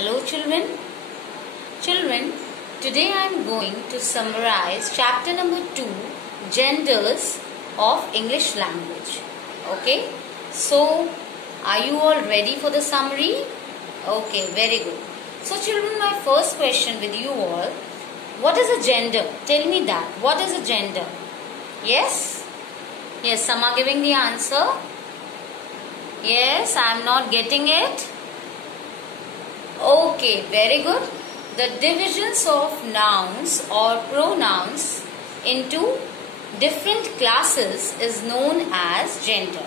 Hello children. Children, today I am going to summarize chapter number 2, Genders of English Language. Okay, so are you all ready for the summary? Okay, very good. So children, my first question with you all, what is a gender? Tell me that. What is a gender? Yes? Yes, some are giving the answer. Yes, I am not getting it. Okay, very good. The divisions of nouns or pronouns into different classes is known as gender.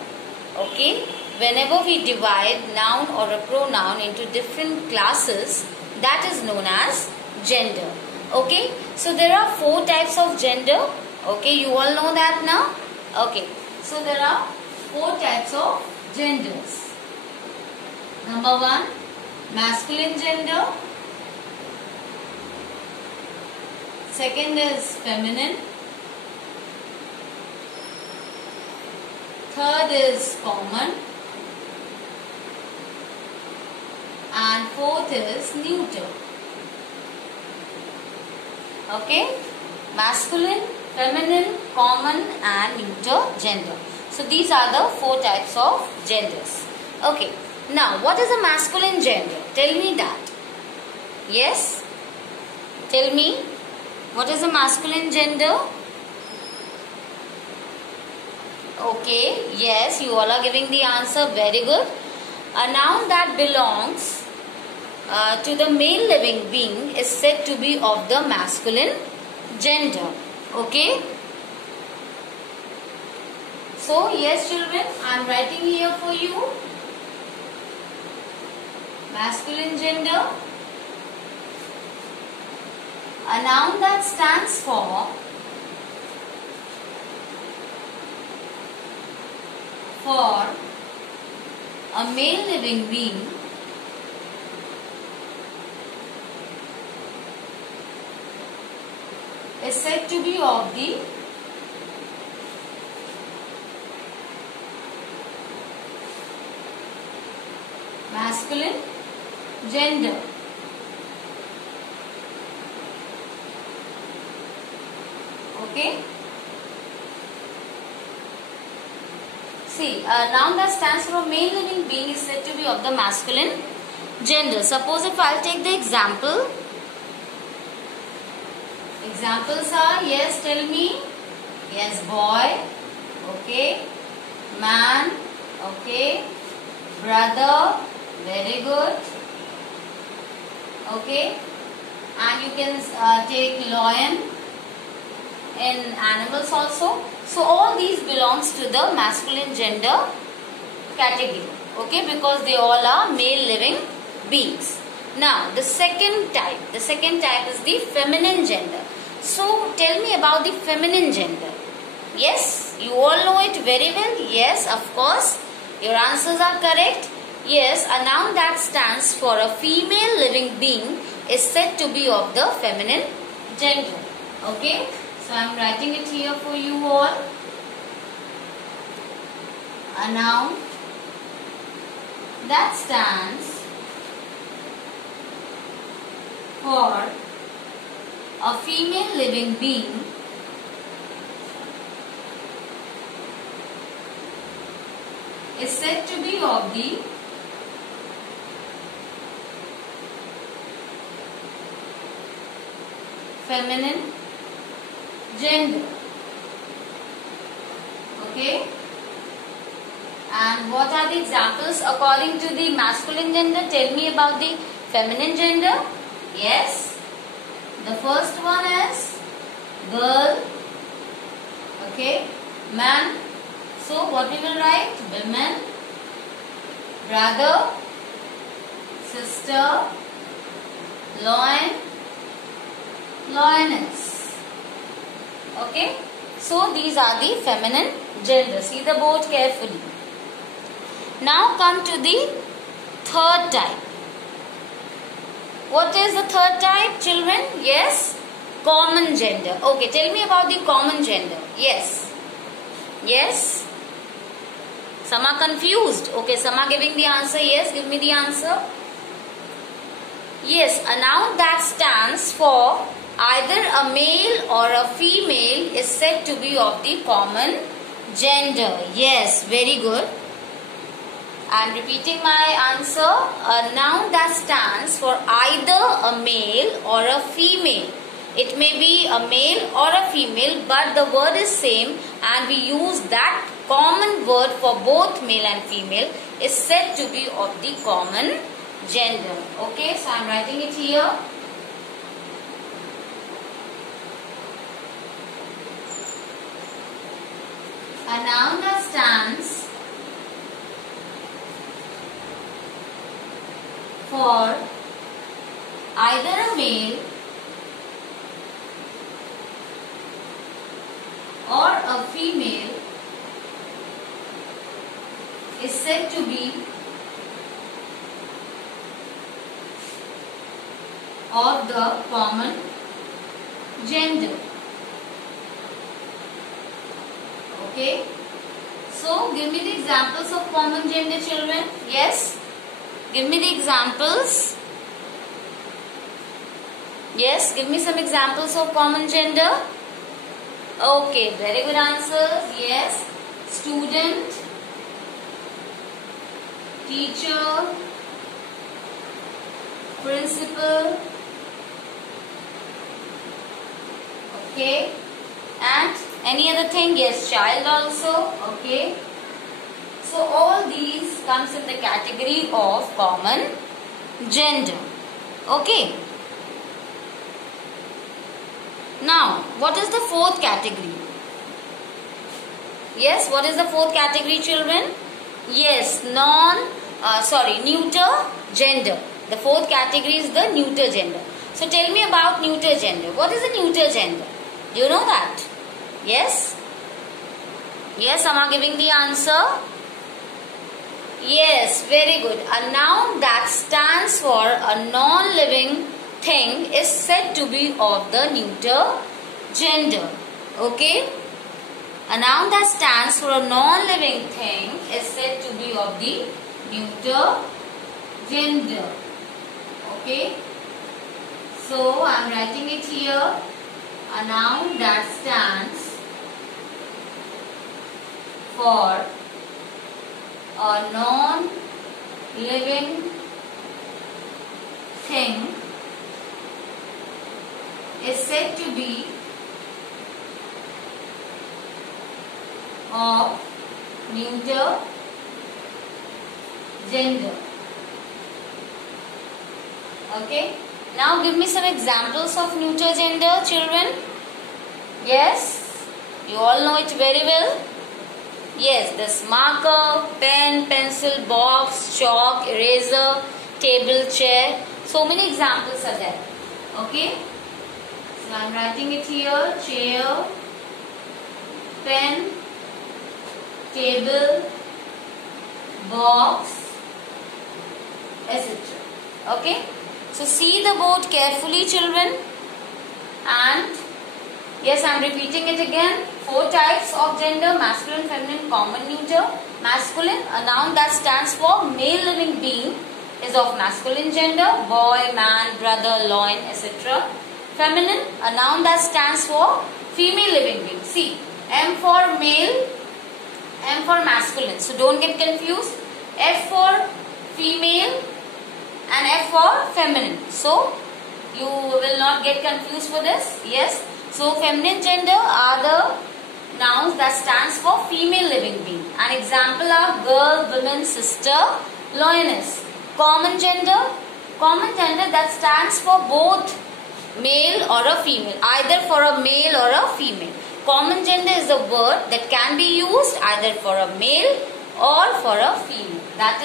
Okay, whenever we divide noun or a pronoun into different classes, that is known as gender. Okay, so there are 4 types of gender. Okay, you all know that now? Okay, so there are 4 types of genders. Number 1, masculine gender. Second is feminine. Third is common. And fourth is neuter. Okay? Masculine, feminine, common and neuter gender. So these are the 4 types of genders. Okay. Now, what is a masculine gender? Tell me that. Yes? Tell me, what is a masculine gender? Okay, yes, you all are giving the answer. Very good. A noun that belongs to the male living being is said to be of the masculine gender. Okay? So, yes children, I am writing here for you. Masculine gender, a noun that stands for a male living being is said to be of the masculine gender. Okay. See, a noun that stands for a male living being is said to be of the masculine gender. Suppose if I'll take the example. Examples are, yes, tell me. Yes, boy. Okay. Man. Okay. Brother. Very good. Okay, and you can take lion in animals also. So all these belongs to the masculine gender category. Okay, because they all are male living beings. Now the second type is the feminine gender. So tell me about the feminine gender. Yes, you all know it very well. Yes, of course, your answers are correct. Yes, a noun that stands for a female living being is said to be of the feminine gender. Okay, so I am writing it here for you all. A noun that stands for a female living being is said to be of the feminine gender. Okay, and what are the examples according to the masculine gender? Tell me about the feminine gender. Yes, the first one is girl. Okay, man. So what we will write? Women, brother, sister, lion, lioness. Okay, so these are the feminine gender. See the board carefully. Now come to the third type. What is the third type, children? Yes, common gender. Okay, tell me about the common gender. Yes, yes. Some are confused. Okay, some are giving the answer. Yes, give me the answer. Yes, a noun that stands for either a male or a female is said to be of the common gender. Yes, very good. I am repeating my answer. A noun that stands for either a male or a female. It may be a male or a female, but the word is same and we use that common word for both male and female is said to be of the common gender. Okay, so I am writing it here. A noun that stands for either a male or a female is said to be of the common gender. Okay. So, give me the examples of common gender, children. Yes. Give me the examples. Yes. Give me some examples of common gender. Okay. Very good answers. Yes. Student, teacher, principal. Okay. And any other thing? Yes, child also. Okay. So all these comes in the category of common gender. Okay. Now, what is the fourth category? Yes, what is the fourth category, children? Yes, neuter gender. The fourth category is the neuter gender. So tell me about neuter gender. What is a neuter gender? Do you know that? Yes? Yes, am I giving the answer? Yes, very good. A noun that stands for a non-living thing is said to be of the neuter gender. Okay? A noun that stands for a non-living thing is said to be of the neuter gender. Okay? So, I am writing it here. A noun that stands for a non-living thing is said to be of neuter gender. Okay. Now give me some examples of neuter gender, children. Yes, you all know it very well. Yes, this marker, pen, pencil, box, chalk, eraser, table, chair. So many examples are there. Okay. So I am writing it here. Chair, pen, table, box, etc. Okay. So see the board carefully, children. And yes, I am repeating it again. 4 types of gender: masculine, feminine, common, neuter. Masculine, a noun that stands for male living being, is of masculine gender: boy, man, brother, loin, etc. Feminine, a noun that stands for female living being. See, M for male, M for masculine. So don't get confused. F for female and F for feminine. So you will not get confused for this. Yes. So feminine gender are the nouns that stands for female living being. An example are girl, woman, sister, lioness. Common gender that stands for both male or a female, either for a male or a female. Common gender is a word that can be used either for a male or for a female. That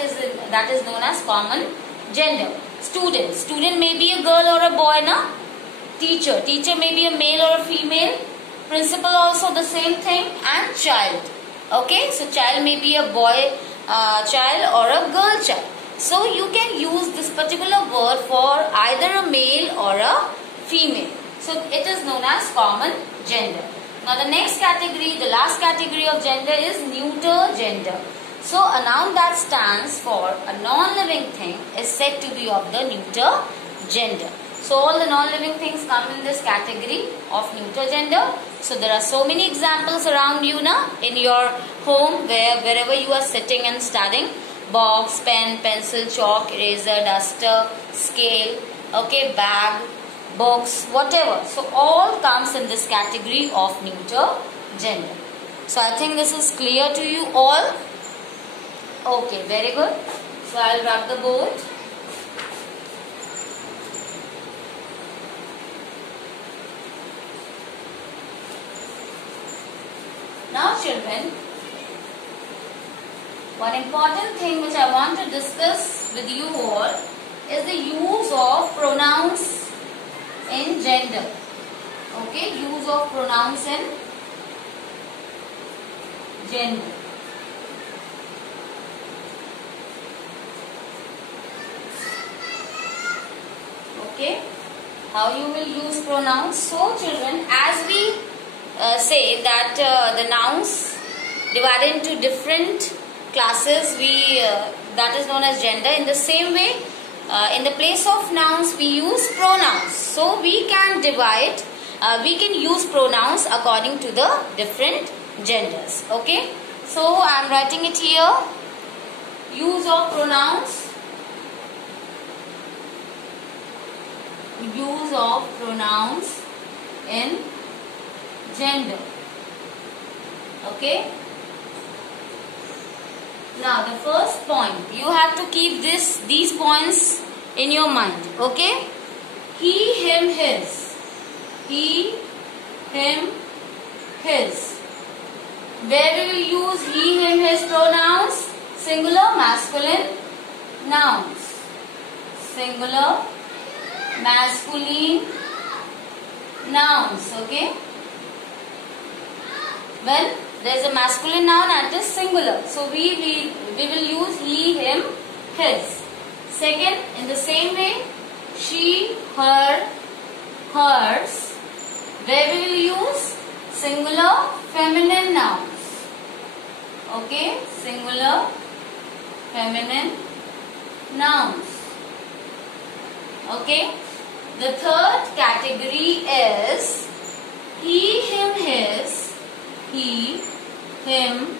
is known as common gender. Student may be a girl or a boy, na? Teacher may be a male or a female. Principal also the same thing. And child. Okay, so child may be a boy child or a girl child. So you can use this particular word for either a male or a female. So it is known as common gender. Now the next category, the last category of gender is neuter gender. So a noun that stands for a non-living thing is said to be of the neuter gender. So all the non-living things come in this category of neuter gender. So there are so many examples around you now in your home, wherever you are sitting and studying. Box, pen, pencil, chalk, eraser, duster, scale, okay, bag, books, whatever. So all comes in this category of neuter gender. So I think this is clear to you all. Okay, very good. So I'll rub the board. Now children, one important thing which I want to discuss with you all is the use of pronouns in gender. Okay, use of pronouns in gender. Okay, how you will use pronouns? So children, as we say that the nouns divided into different classes, that is known as gender. In the same way, in the place of nouns we use pronouns. So we can divide, we can use pronouns according to the different genders. Okay, so I am writing it here. Use of pronouns. Use of pronouns in gender. Okay. Now the first point, you have to keep these points in your mind. Okay. He, him, his. He, him, his. Where we will use he, him, his pronouns? Singular, masculine nouns. Singular, masculine nouns. Okay. When there is a masculine noun and it is singular, so we will use he, him, his. Second, in the same way, she, her, hers. Where we will use singular feminine nouns. Okay, singular feminine nouns. Okay. The third category is he, him, his. He, him,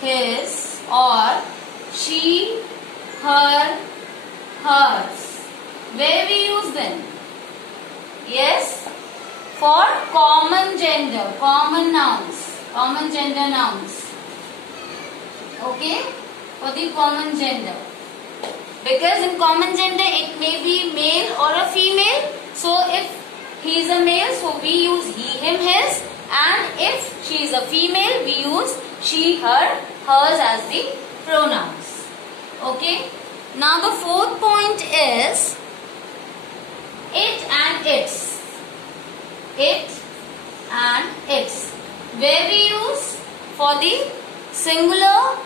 his, or she, her, hers. Where we use them? Yes, for common gender, common nouns, common gender nouns. Okay, for the common gender. Because in common gender it may be male or a female. So if he is a male, so we use he, him, his. And if she is a female, we use she, her, hers as the pronouns. Okay. Now the fourth point is it and its. It and its. Where we use for the singular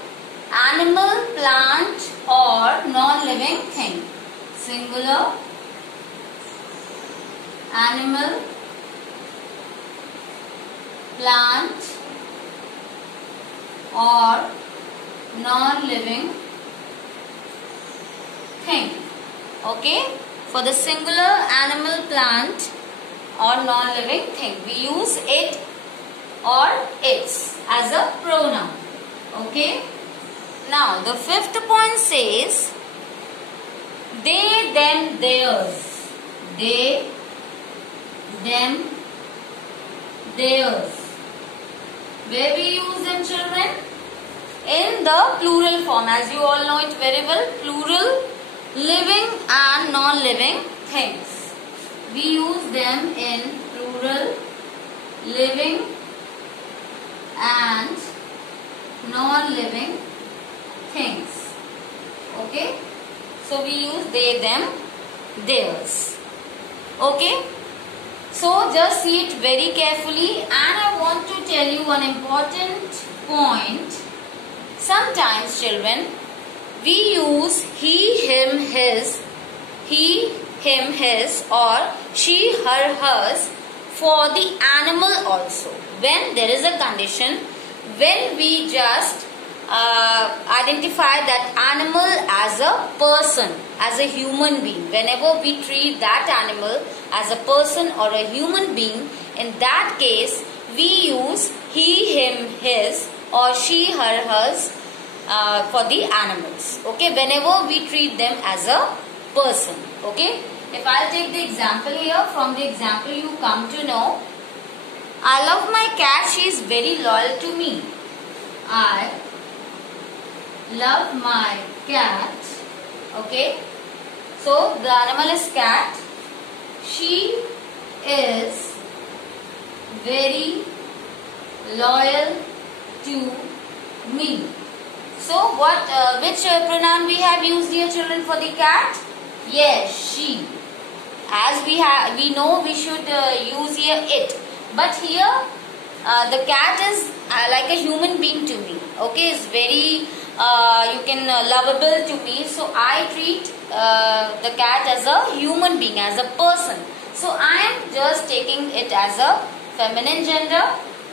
animal, plant or non-living thing. Singular animal, plant or non-living thing. Okay, for the singular animal, plant or non-living thing, we use it or its as a pronoun. Okay. Now the fifth point says they, them, theirs. They, them, theirs. Where we use them, children? In the plural form. As you all know it very well, plural, living and non-living things. We use them in plural, living and non-living things. Okay. So we use they, them, theirs. Okay. So just see it very carefully, and I want to tell you one important point. Sometimes children, we use he, him, his, he, him, his or she, her, hers for the animal also. When there is a condition, when we just identify that animal as a person, as a human being. Whenever we treat that animal as a person or a human being, in that case we use he, him, his, or she, her, hers for the animals. Okay, whenever we treat them as a person. Okay, if I take the example here, from the example you come to know, I love my cat, she is very loyal to me. I love my cat. Okay, so the animal is cat. She is very loyal to me. So what, which pronoun we have used here, children, for the cat? Yes, she. As we know, we should use here it. But here the cat is like a human being to me. Okay, it's very lovable to me. So I treat the cat as a human being, as a person. So I am just taking it as a feminine gender,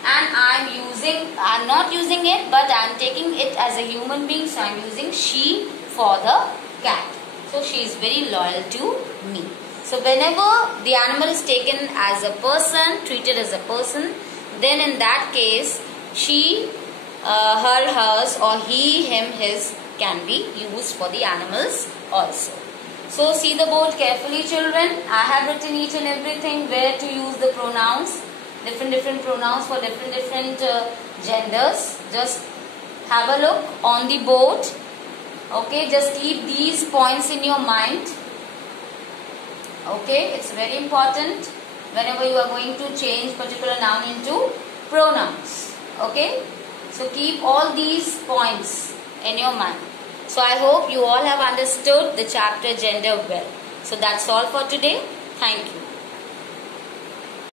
and I'm not using it, but I am taking it as a human being. So I am using she for the cat. So she is very loyal to me. So whenever the animal is taken as a person, treated as a person, then in that case she, her, hers, or he, him, his can be used for the animals also. So see the board carefully, children. I have written each and everything where to use the pronouns, different pronouns for different genders. Just have a look on the board. Okay, just keep these points in your mind. Okay, it's very important whenever you are going to change particular noun into pronouns. Okay, so keep all these points in your mind. So I hope you all have understood the chapter gender well. So that's all for today. Thank you.